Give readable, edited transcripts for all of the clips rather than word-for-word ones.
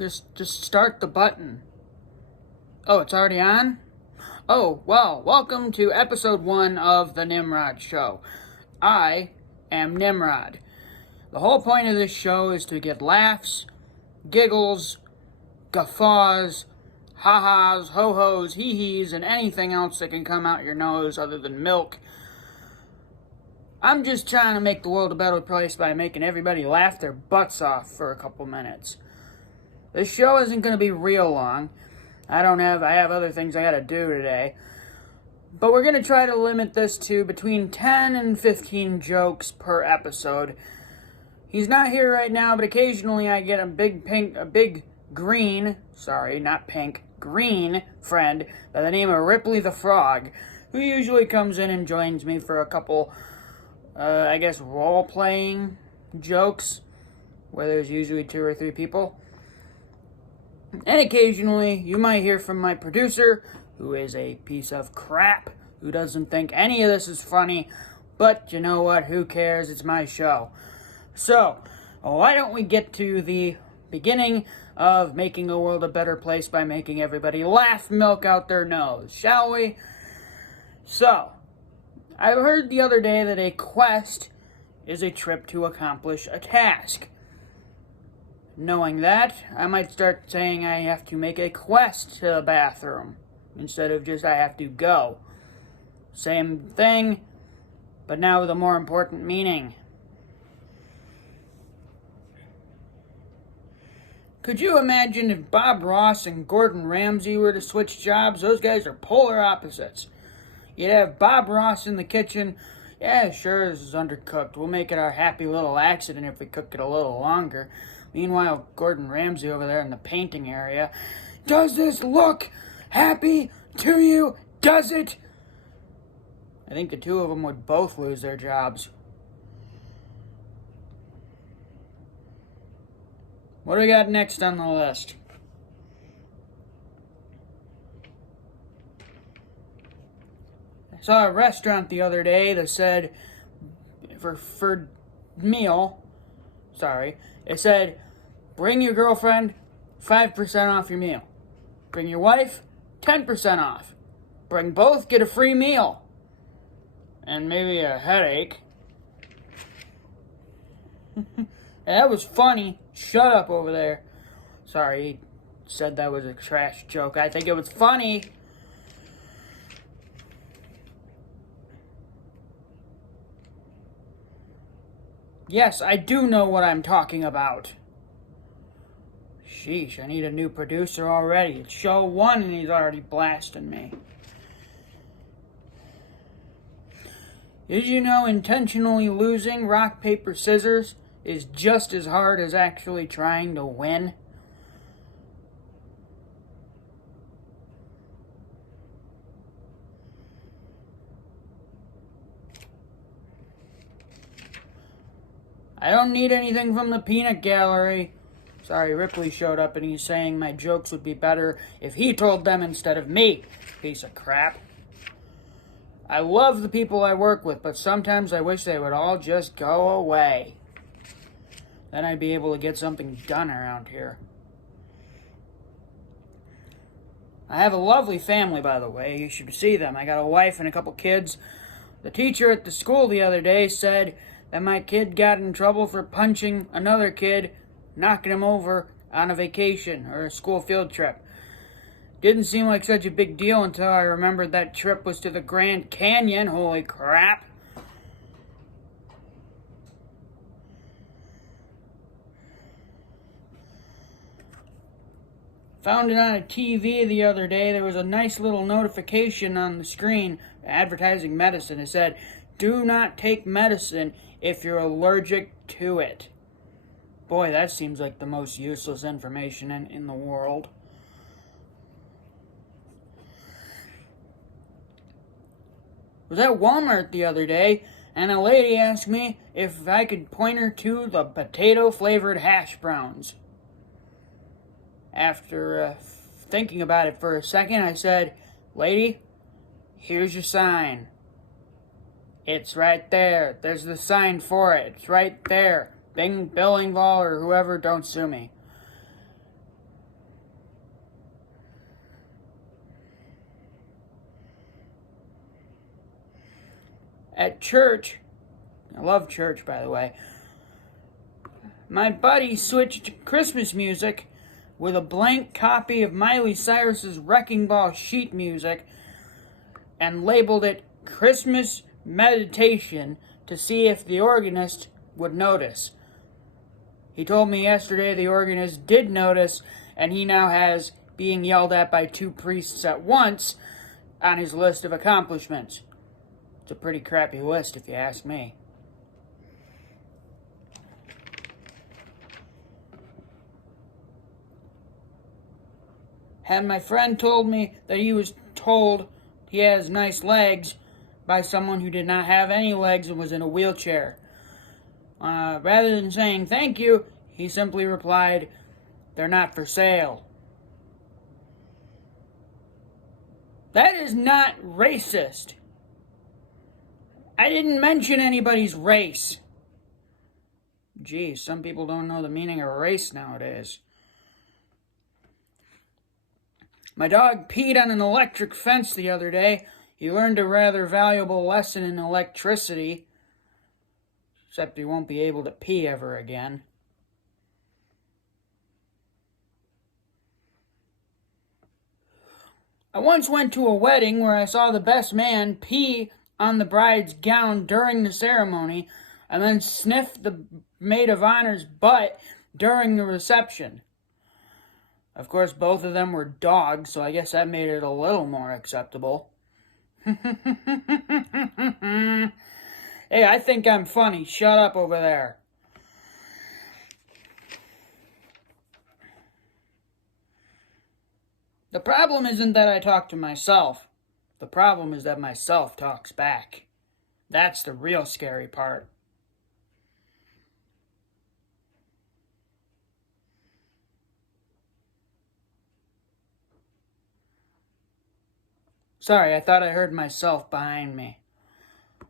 Just start the button. Oh, it's already on? Oh, well, welcome to episode 1 of The Nimrod Show. I am Nimrod. The whole point of this show is to get laughs, giggles, guffaws, ha-has, ho-hos, hee-hees, and anything else that can come out your nose other than milk. I'm just trying to make the world a better place by making everybody laugh their butts off for a couple minutes. This show isn't going to be real long. I have other things I gotta do today. But we're gonna try to limit this to between 10 and 15 jokes per episode. He's not here right now, but occasionally I get a big green friend by the name of Ripley the Frog, who usually comes in and joins me for a couple, role-playing jokes, where there's usually 2 or 3 people. And occasionally, you might hear from my producer, who is a piece of crap, who doesn't think any of this is funny, but you know what, who cares, it's my show. So, why don't we get to the beginning of making the world a better place by making everybody laugh milk out their nose, shall we? So, I heard the other day that a quest is a trip to accomplish a task. Knowing that, I might start saying I have to make a quest to the bathroom, instead of just I have to go. Same thing, but now with a more important meaning. Could you imagine if Bob Ross and Gordon Ramsay were to switch jobs? Those guys are polar opposites. You'd have Bob Ross in the kitchen. Yeah, sure, this is undercooked. We'll make it our happy little accident if we cook it a little longer. Meanwhile, Gordon Ramsay over there in the painting area. Does this look happy to you? Does it? I think the 2 of them would both lose their jobs. What do we got next on the list? I saw a restaurant the other day that said, it said, bring your girlfriend, 5% off your meal. Bring your wife, 10% off. Bring both, get a free meal. And maybe a headache. That was funny. Shut up over there. Sorry, he said that was a trash joke. I think it was funny. Yes, I do know what I'm talking about. Sheesh, I need a new producer already. It's show 1 and he's already blasting me. Did you know intentionally losing rock, paper, scissors is just as hard as actually trying to win? I don't need anything from the peanut gallery. Sorry, Ripley showed up and he's saying my jokes would be better if he told them instead of me. Piece of crap. I love the people I work with, but sometimes I wish they would all just go away. Then I'd be able to get something done around here. I have a lovely family, by the way. You should see them. I got a wife and a couple kids. The teacher at the school the other day said that my kid got in trouble for punching another kid, knocking him over on a vacation or a school field trip. Didn't seem like such a big deal until I remembered that trip was to the Grand Canyon. Holy crap. Found it on a TV the other day. There was a nice little notification on the screen advertising medicine. It said, do not take medicine if you're allergic to it. Boy, that seems like the most useless information in the world. I was at Walmart the other day, and a lady asked me if I could point her to the potato-flavored hash browns. After thinking about it for a second, I said, lady, here's your sign. It's right there. There's the sign for it. It's right there. Bill Engvall or whoever, don't sue me. At church, I love church, by the way, my buddy switched to Christmas music with a blank copy of Miley Cyrus's Wrecking Ball sheet music and labeled it Christmas Meditation to see if the organist would notice. He told me yesterday the organist did notice, and he now has being yelled at by 2 priests at once on his list of accomplishments. It's a pretty crappy list, if you ask me. Had my friend told me that he was told he has nice legs by someone who did not have any legs and was in a wheelchair. Rather than saying thank you, he simply replied, "They're not for sale." That is not racist. I didn't mention anybody's race. Geez, some people don't know the meaning of race nowadays. My dog peed on an electric fence the other day. He learned a rather valuable lesson in electricity. Except he won't be able to pee ever again. I once went to a wedding where I saw the best man pee on the bride's gown during the ceremony and then sniff the maid of honor's butt during the reception. Of course, both of them were dogs, so I guess that made it a little more acceptable. Hey, I think I'm funny. Shut up over there. The problem isn't that I talk to myself. The problem is that myself talks back. That's the real scary part. Sorry, I thought I heard myself behind me.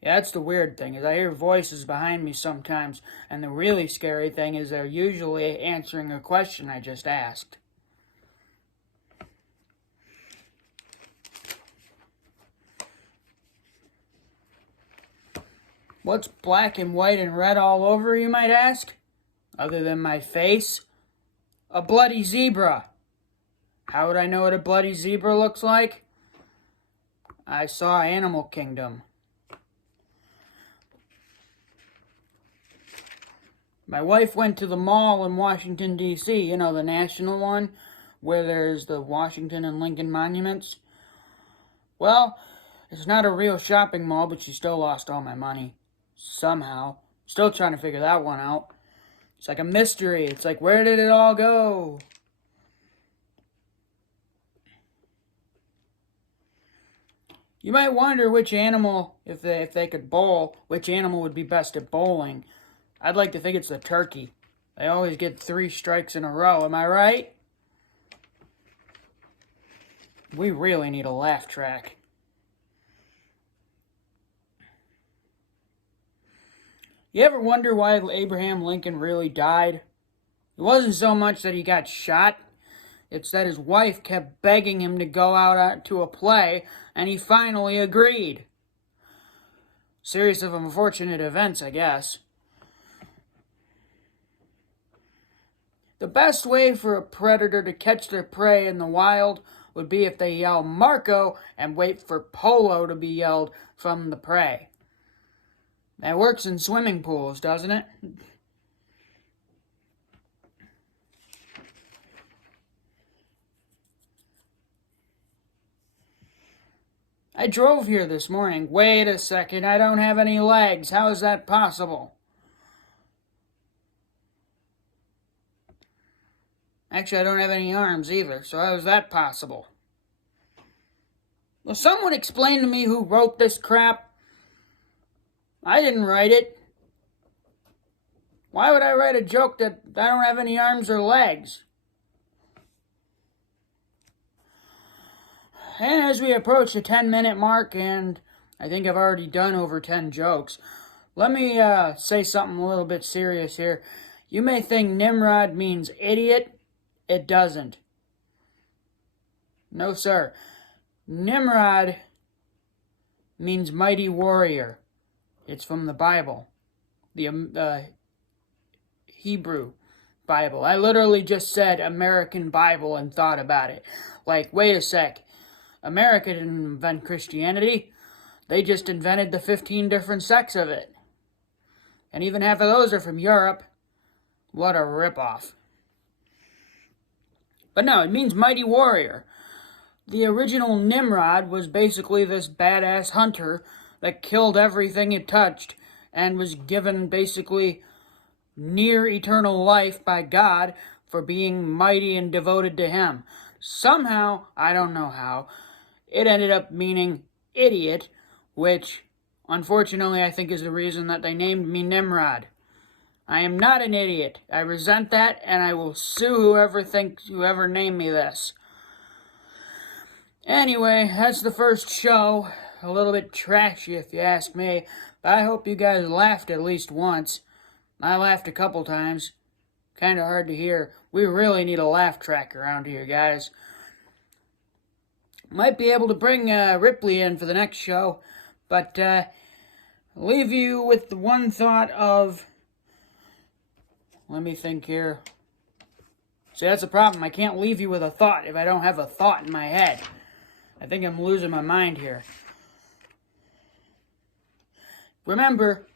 Yeah, that's the weird thing, is I hear voices behind me sometimes, and the really scary thing is they're usually answering a question I just asked. What's black and white and red all over, you might ask? Other than my face? A bloody zebra. How would I know what a bloody zebra looks like? I saw Animal Kingdom. My wife went to the mall in Washington, D.C., you know, the national one, where there's the Washington and Lincoln monuments. Well, it's not a real shopping mall, but she still lost all my money. Somehow. Still trying to figure that one out. It's like a mystery. It's like, where did it all go? You might wonder which animal, if they could bowl, which animal would be best at bowling. I'd like to think it's the turkey. They always get 3 strikes in a row, am I right? We really need a laugh track. You ever wonder why Abraham Lincoln really died? It wasn't so much that he got shot. It's that his wife kept begging him to go out to a play, and he finally agreed. Series of unfortunate events, I guess. The best way for a predator to catch their prey in the wild would be if they yell Marco and wait for Polo to be yelled from the prey. That works in swimming pools, doesn't it? I drove here this morning. Wait a second, I don't have any legs. How is that possible? Actually, I don't have any arms either, so how is that possible? Will someone explain to me who wrote this crap? I didn't write it. Why would I write a joke that I don't have any arms or legs? And as we approach the 10-minute mark, and I think I've already done over 10 jokes, let me say something a little bit serious here. You may think Nimrod means idiot. It doesn't. No, sir. Nimrod means mighty warrior. It's from the Bible, the Hebrew Bible. I literally just said American Bible and thought about it. Like, wait a sec. America didn't invent Christianity. They just invented the 15 different sects of it. And even half of those are from Europe. What a ripoff. But no, it means mighty warrior. The original Nimrod was basically this badass hunter that killed everything it touched and was given basically near eternal life by God for being mighty and devoted to him. Somehow, I don't know how, it ended up meaning idiot, which unfortunately I think is the reason that they named me Nimrod. I am not an idiot. I resent that, and I will sue whoever named me this. Anyway, that's the first show. A little bit trashy if you ask me, but I hope you guys laughed at least once. I laughed a couple times. Kind of hard to hear. We really need a laugh track around here, guys. Might be able to bring Ripley in for the next show, but leave you with the one thought of... Let me think here. See, that's the problem. I can't leave you with a thought if I don't have a thought in my head. I think I'm losing my mind here. Remember,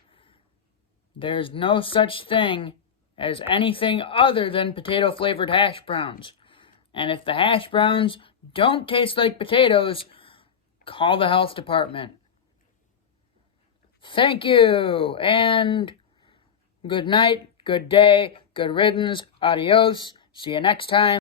there's no such thing as anything other than potato-flavored hash browns. And if the hash browns don't taste like potatoes, call the health department. Thank you, and good night, good day, good riddance, adios. See you next time.